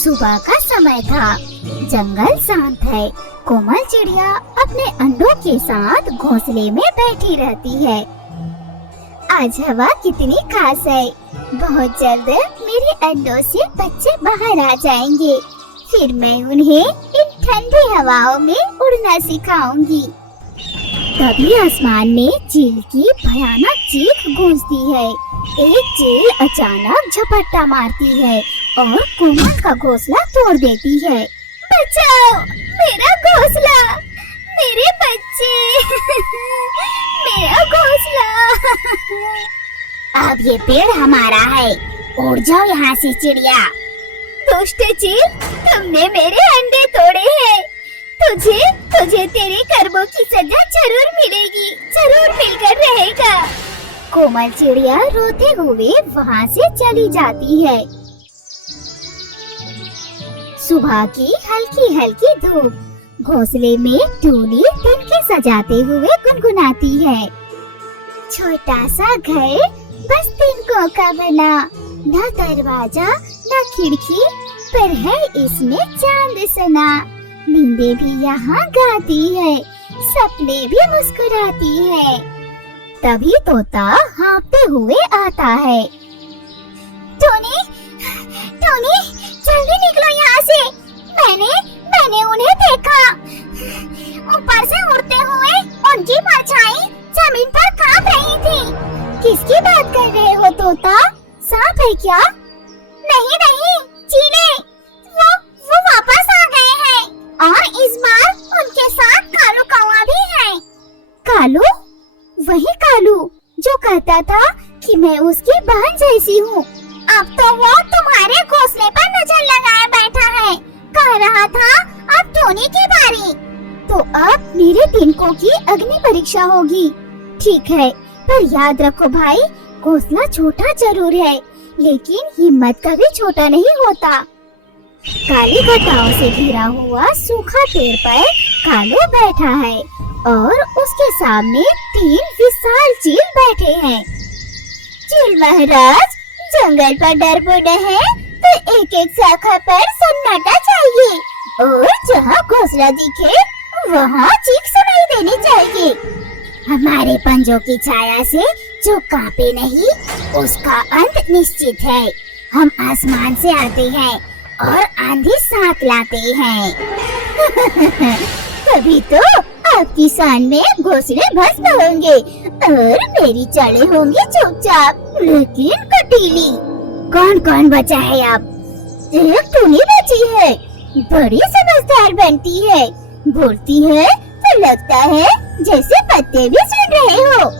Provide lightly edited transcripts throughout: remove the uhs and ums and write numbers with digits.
सुबह का समय था। जंगल शांत है। कोमल चिड़िया अपने अंडों के साथ घोंसले में बैठी रहती है। आज हवा कितनी खास है। बहुत जल्द मेरे अंडों से बच्चे बाहर आ जाएंगे। फिर मैं उन्हें इन ठंडी हवाओं में उड़ना सिखाऊंगी। तभी आसमान में चील की भयानक चीख गूंजती है। एक चील अचानक झपट्टा मारती है और कोमल का घोंसला तोड़ देती है। बचाओ, मेरा घोंसला, मेरे बच्चे, मेरा घोंसला। अब ये पेड़ हमारा है, उड़ जाओ यहाँ से चिड़िया। दुष्ट चील, तुमने मेरे अंडे तोड़े हैं। तुझे तेरे कर्मों की सजा जरूर मिलेगी, जरूर मिलकर रहेगा। कोमल चिड़िया रोते हुए वहाँ से चली जाती है। सुबह की हल्की हल्की धूप घोंसले में टूनी तिनके सजाते हुए गुनगुनाती है। छोटा सा घर बस तिनकों का बना, न दरवाजा न खिड़की, पर है इसमें चांद सना। नींदें भी यहाँ गाती है, सपने भी मुस्कुराती है। तभी तोता हाँफते हुए आता है। टोनी, टोनी, जल्दी निकलो यहाँ से। मैंने उन्हें देखा। ऊपर से उड़ते हुए उनकी परछाई जमीन पर कांप रही थी। किसकी बात कर रहे हो तोता? सांप है क्या? नहीं, चीले। वो वापस आ गए हैं और इस बार उनके साथ कालू कौवा भी है। कालू? वही कालू जो कहता था कि मैं उसकी बहन जैसी हूँ। अब तो वो तुम्हारे घोंसले पर नजर लगाए बैठा है। कह रहा था अब टोनी की बारी। तो अब मेरे तिनकों की अग्नि परीक्षा होगी। ठीक है, पर याद रखो भाई, घोंसला छोटा जरूर है, लेकिन हिम्मत कभी छोटा नहीं होता। काली घटाओं से घिरा हुआ सूखा पेड़ पर कालू बैठा है और उसके सामने 3 विशाल चील बैठे हैं। चील महाराज, जंगल पर डरपोक है तो एक एक शाखा पर सन्नाटा चाहिए और जहाँ घोंसला दिखे वहाँ चीख सुनाई देनी चाहिए। हमारे पंजों की छाया से जो कांपे नहीं, उसका अंत निश्चित है। हम आसमान से आते हैं और आंधी साथ लाते हैं। तभी तो आपकी शान में घोंसले भस्म होंगे और मेरी चालें होंगी चुपचाप लेकिन कटीली। कौन बचा है अब? एक टूनी बची है। बड़ी समझदार बनती है, बोलती है तो लगता है जैसे पत्ते भी सुन रहे हो।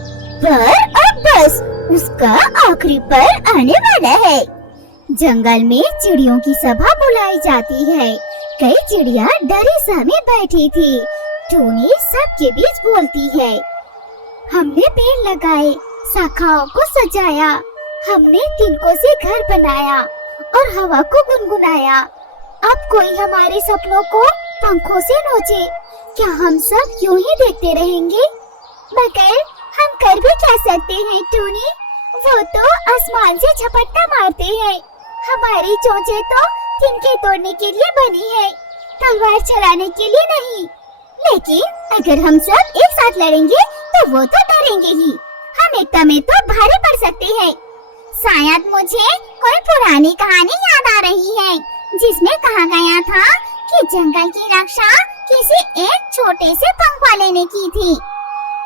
पर अब बस उसका आखिरी पल आने वाला है। जंगल में चिड़ियों की सभा बुलाई जाती है। कई चिड़िया डरी सहमी बैठी थी। टूनी सबके बीच बोलती है। हमने पेड़ लगाए, शाखाओं को सजाया, हमने तिनकों से घर बनाया और हवा को गुनगुनाया। अब कोई हमारे सपनों को पंखों से नोचे। क्या हम सब यूं ही देखते रहेंगे? मगर हम कर भी क्या सकते हैं टूनी? वो तो आसमान से झपट्टा मारते हैं। हमारी चोंचें तो तिनके तोड़ने के लिए बनी है, तलवार चलाने के लिए नहीं। लेकिन अगर हम सब एक साथ लड़ेंगे तो वो तो डरेंगे ही। हम एकता में तो भारी पड़ सकते हैं। शायद मुझे कोई पुरानी कहानी याद आ रही है जिसमें कहा गया था कि जंगल की रक्षा किसी एक छोटे से पंख वाले ने की थी।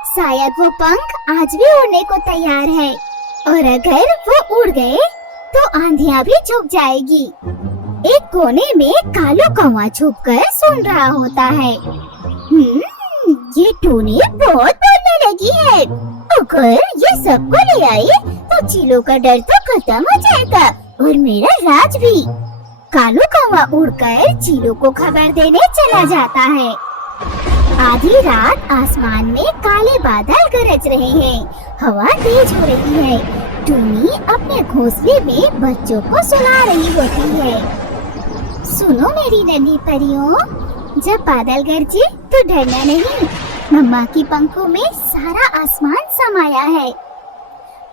शायद वो पंख आज भी उड़ने को तैयार है और अगर वो उड़ गए तो आंधियां भी झुक जाएगी। एक कोने में कालू कौवा छुपकर सुन रहा होता है। ये टूनी बहुत बोलने लगी है। अगर ये सबको ले आई तो चीलों का डर तो खत्म हो जाएगा और मेरा राज भी। कालू कौवा उड़कर चीलों को खबर देने चला जाता है। आधी रात आसमान में काले बादल गरज रहे हैं, हवा तेज हो रही है। टूनी अपने घोंसले में बच्चों को सुला रही होती है। सुनो मेरी नन्ही परियों, जब बादल गरजे तो डरना नहीं। मम्मा की पंखों में सारा आसमान समाया है।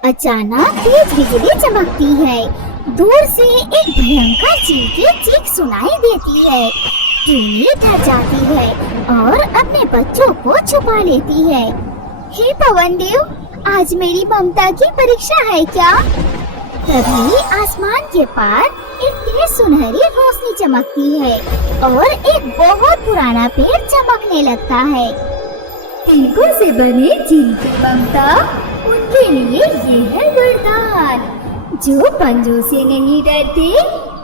अचानक तेज बिजली चमकती है दूर से एक भयंकर चील की चीख सुनाई देती है। टूनी डर जाती है और अपने बच्चों को छुपा लेती है। हे पवन देव, आज मेरी ममता की परीक्षा है क्या? तभी आसमान के पार एक तेज सुनहरी रोशनी चमकती है और एक बहुत पुराना पेड़ चमकने लगता है। तिनकों से बने जिनकी ममता, उनके लिए ये है वरदान। जो पंजों से नहीं डरते,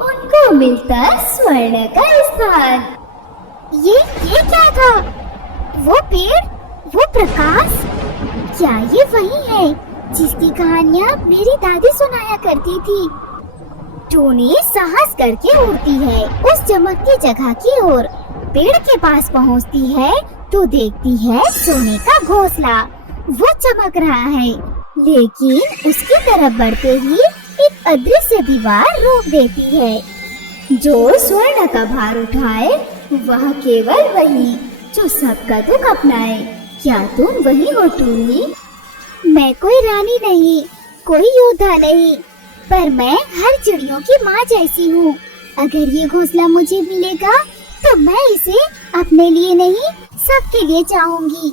उनको मिलता स्वर्ण का स्थान। ये क्या था? वो पेड़, वो प्रकाश, क्या ये वही है जिसकी कहानियाँ मेरी दादी सुनाया करती थी? टूनी साहस करके उड़ती है उस चमकती जगह की ओर। पेड़ के पास पहुँचती है तो देखती है सोने का घोंसला। वो चमक रहा है, लेकिन उसकी तरफ बढ़ते ही एक अदृश्य दीवार रोक देती है। जो स्वर्ण का भार उठाए, वह केवल वही जो सबका दुख अपनाए। क्या तुम वही हो टूनी? मैं कोई रानी नहीं, कोई योद्धा नहीं, पर मैं हर चिड़ियों की माँ जैसी हूँ। अगर ये घोंसला मुझे मिलेगा तो मैं इसे अपने लिए नहीं, सबके लिए चाहूंगी।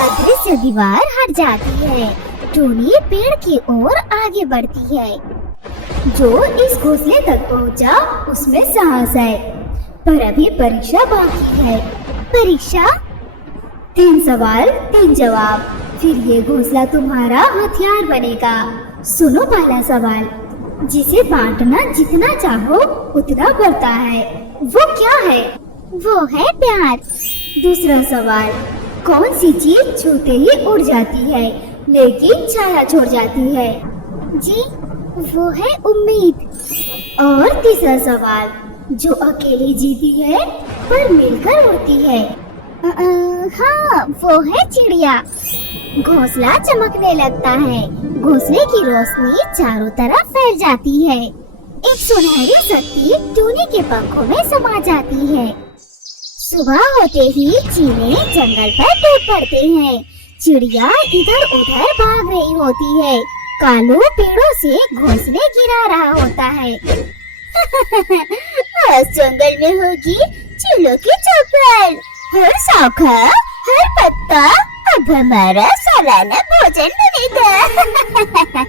अदृश्य दीवार हट जाती है। टूनी पेड़ की ओर आगे बढ़ती है। जो इस घोंसले तक पहुँचा, उसमें साहस है, पर अभी परीक्षा बाकी है। परीक्षा? 3 सवाल 3 जवाब, फिर ये घोंसला तुम्हारा हथियार बनेगा। सुनो पहला सवाल, जिसे बांटना जितना चाहो उतना बढ़ता है, वो क्या है? वो है प्यार। दूसरा सवाल, कौन सी चीज छूते ही उड़ जाती है लेकिन छाया छोड़ जाती है? जी, वो है उम्मीद। और तीसरा सवाल, जो अकेली जीती है पर मिलकर उड़ती है? हाँ, वो है चिड़िया। घोंसला चमकने लगता है। घोंसले की रोशनी चारों तरफ फैल जाती है। एक सुनहरी शक्ति टूनी के पंखों में समा जाती है। सुबह होते ही चीले जंगल पर टूट पड़ते हैं। चिड़िया इधर उधर भाग रही होती है। कालू पेड़ों से घोंसले गिरा रहा होता है। आज जंगल में होगी चीलों की चौपड़। हर शाखा, हर पत्ता अब हमारा सालाना भोजन बनेगा।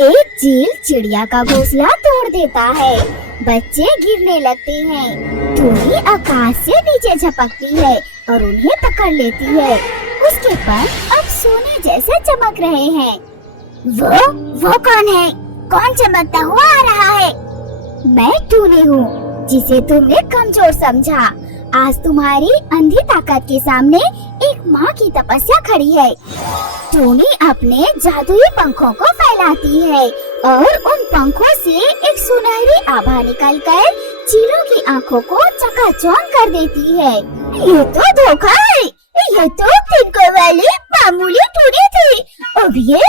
एक चील चिड़िया का घोंसला तोड़ देता है। बच्चे गिरने लगते हैं। टूनी आकाश से नीचे झपकती है और उन्हें पकड़ लेती है। उसके पंख अब सोने जैसे चमक रहे हैं। वो कौन है? कौन चमकता हुआ आ रहा है? मैं टूनी हूँ, जिसे तुमने कमजोर समझा। आज तुम्हारी अंधी ताकत के सामने एक माँ की तपस्या खड़ी है। टूनी अपने जादुई पंखों को फैलाती है और उन पंखों से एक सुनहरी आभा निकलकर चीलों की आंखों को चकाचौंध कर देती है। ये तो धोखा है। ये तो तिनकों वाली मामूली टूनी थी। अब ये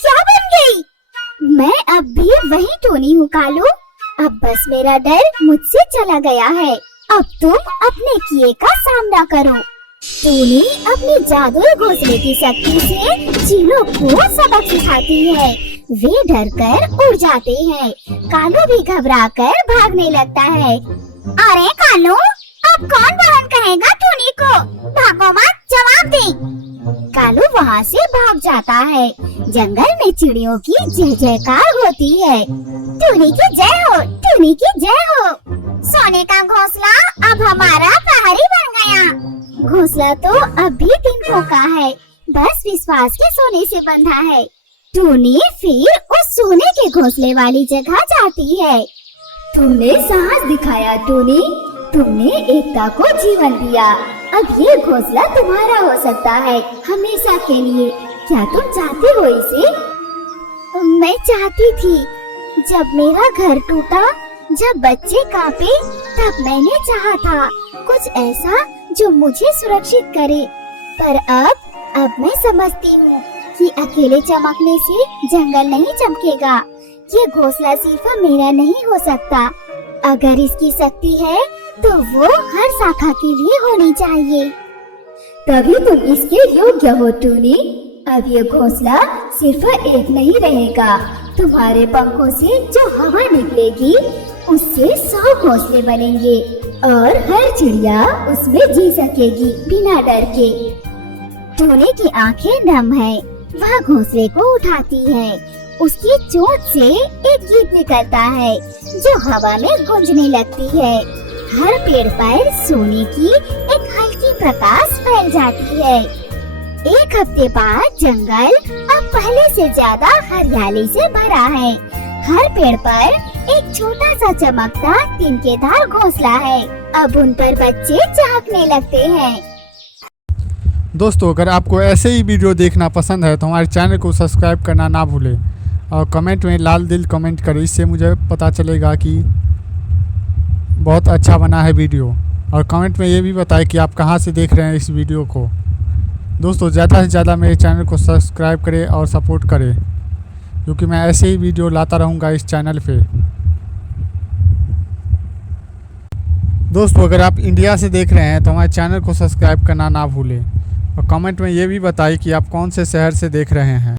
क्या बन गई? मैं अब भी वही टूनी हूँ कालू। अब बस मेरा डर मुझसे चला गया है। अब तुम अपने किए का सामना करो। टूनी अपनी जादुई घोंसले की शक्ति से चीलों को सबक सिखाती है। वे डरकर उड़ जाते हैं। कालू भी घबराकर भागने लगता है। अरे कालू, अब कौन बहन कहेगा टूनी को? भागो मत, जवाब दे। कालू वहाँ से भाग जाता है। जंगल में चिड़ियों की जय जयकार होती है। टूनी की जय हो, टूनी की जय हो। सोने का घोंसला अब हमारा प्रहरी बन गया। घोंसला तो अब भी तिनकों का है, बस विश्वास के सोने से बंधा है। टूनी फिर उस सोने के घोंसले वाली जगह जाती है। तुमने साहस दिखाया टूनी, तुमने एकता को जीवन दिया। अब ये घोंसला तुम्हारा हो सकता है हमेशा के लिए। क्या तुम चाहती हो इसे? मैं चाहती थी। जब मेरा घर टूटा, जब बच्चे कांपे, तब मैंने चाहा था कुछ ऐसा जो मुझे सुरक्षित करे। पर अब मैं समझती हूँ कि अकेले चमकने से जंगल नहीं चमकेगा। ये घोंसला सिर्फ मेरा नहीं हो सकता। अगर इसकी शक्ति है तो वो हर शाखा के लिए होनी चाहिए। तभी तुम इसके योग्य हो टूनी। अब ये घोंसला सिर्फ एक नहीं रहेगा, तुम्हारे पंखों से जो हवा निकलेगी उससे 100 घोंसले बनेंगे और हर चिड़िया उसमें जी सकेगी बिना डर के। टूनी की आंखें नम है। वह घोंसले को उठाती है। उसकी चोंच से एक गीत निकलता है जो हवा में गूंजने लगती है। हर पेड़ पर सोने की एक हल्की प्रकाश फैल जाती है। एक हफ्ते बाद जंगल अब पहले से ज्यादा हरियाली से भरा है। हर पेड़ पर एक छोटा सा चमकता तिनकेदार घोंसला है। अब उन पर बच्चे झांकने लगते हैं। दोस्तों, अगर आपको ऐसे ही वीडियो देखना पसंद है तो हमारे चैनल को सब्सक्राइब करना ना भूलें और कमेंट में लाल दिल कमेंट करें। इससे मुझे पता चलेगा कि बहुत अच्छा बना है वीडियो। और कमेंट में ये भी बताएं कि आप कहाँ से देख रहे हैं इस वीडियो को। दोस्तों, ज़्यादा से ज़्यादा मेरे चैनल को सब्सक्राइब करें और सपोर्ट करें, क्योंकि मैं ऐसे ही वीडियो लाता रहूँगा इस चैनल पे। दोस्तों, अगर आप इंडिया से देख रहे हैं तो हमारे चैनल को सब्सक्राइब करना ना भूलें और कमेंट में ये भी बताएं कि आप कौन से शहर से देख रहे हैं।